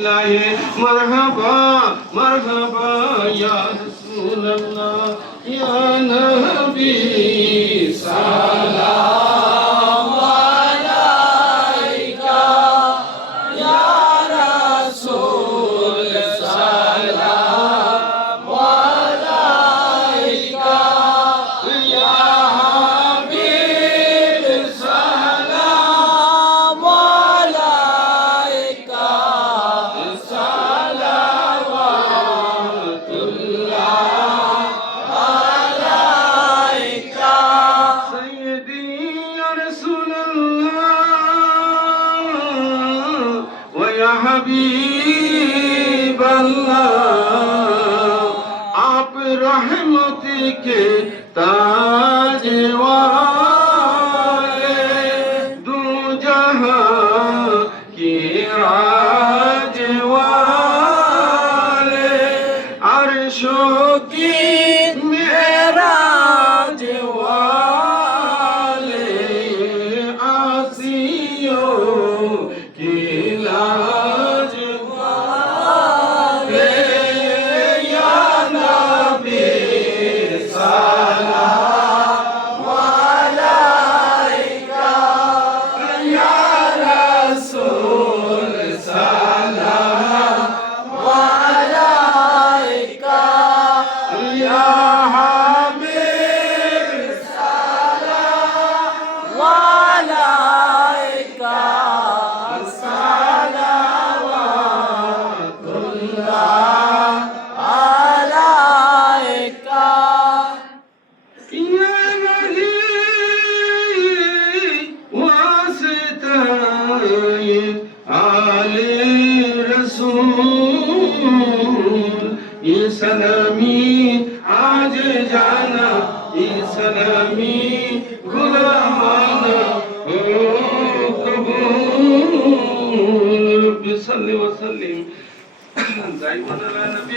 الله مرحبا مرحبا يا رسول الله يا نبي سلام Habib up রহমতি কে তাজওয়া দু জহা কি রাজওয়া আরশ কি love. ये सलामी आज जाना ये सलामी गुलामाना हो कबूल बिसल्ली वसल्लिम दाइमान अला नबी